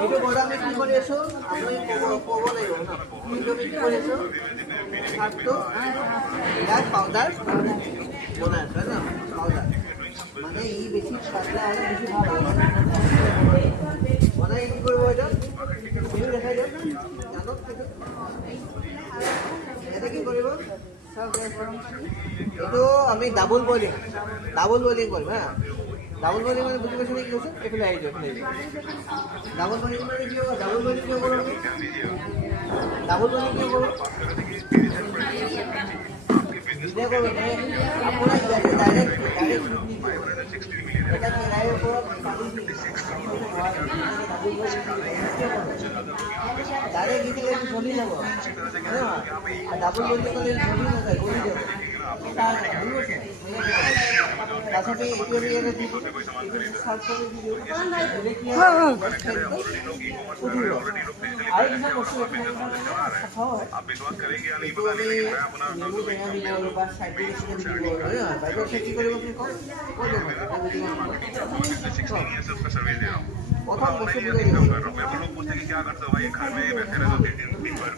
এইটো বড়া আমি কি কৰি আছো আপুনি ক'ব লাগিব ন এইটো আমি কি কৰি আছো শাকটো ইয়াত পাউডাৰ বনাই আছো না পাউডাৰ মানে ই বেছি পাতলা হ'লে বেছি ভাল হ'ব বনাই কি কৰিব এইটো এইটো দেখাই দিয়ক জানক এটা কি কৰিব এইটো আমি ডাবল বইলিং কৰিম হা ডাবল বইলিং মানে বুজি পাইছে কি কৈছে এইফালে আহি যাওক ডাবল বইলিং মানে কি হ'ব ডাবল বইলিং কিয় কৰোঁ আমি ডাবল বইলিং কিয় কৰোঁ এতিয়া কৰোঁ আপোনাৰ ইয়াতে ডাইৰেক্ট এটা কেৰাহীৰ ওপৰত পানী দি ডাইৰেক্ট দি দিলে জ্বলি যাব ডাবল বইলিং কৰিলে জ্বলি নাযায় গলি যাব তাছতে এইটো আমি এটা দি দিওঁ এইটো চাৰ্ভ কৰি দি দিওঁ আৰু কিছুমান বস্তু চাফা হয় এইটো আমি নেমু টেঙা দিব পাৰোঁ বা চাইড দিব পাৰোঁ বাইদেউ কি কৰিব আপুনি কওক प्रथम बस्तु बुझाई दियो मैं अपन लोग पूछते कि क्या करते हो भाई घर में बैठे रहते हो 3 दिन भर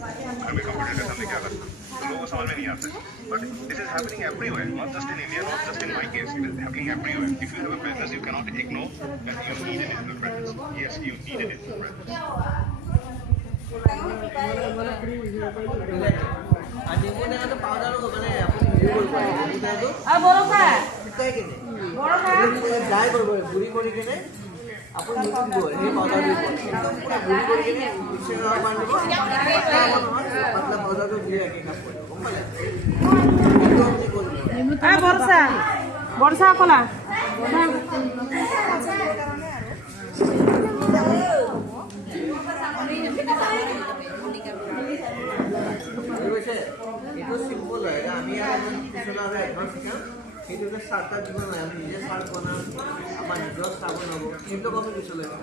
घर में कंप्यूटर के सामने क्या करते हो लोगों को समझ में नहीं आता but this is happening everywhere not just in India not just in my case it is happening everywhere if you have a business you can not ignore that you need it in your presence yes you need it in your presence आज वो ने तो powder को माने अपन use करबो आ बरो का शिकाय के नहीं बरो का ड्राई करबो पूरी কৰি কেনে अपन निकल गो हे पाउडर দিব एकदम पूरा गुड़ी কৰি কেনে মিক্সার আর বান দিব পাতলা পাউডার তো দিয়ে একে কাপ করব গম পালে একদম কি করব আ বর্ষা বর্ষা কলা itu simple lah ya আমি আর পিছলা হবে অ্যাডভান্স শিখাম কিন্তু এটা সাতটা দিব না আমি নিজে সার্চ বানাম আমার নিজের সাবন হব কিন্তু কত কিছু লাগে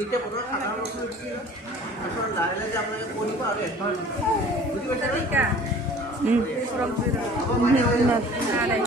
এইটা পুরো সাধারণ বস্তু কি আসলে লাইলে যে আপনাকে করিব আর অ্যাডভান্স বুঝি পাচ্ছেন না পুরো পুরো মানে না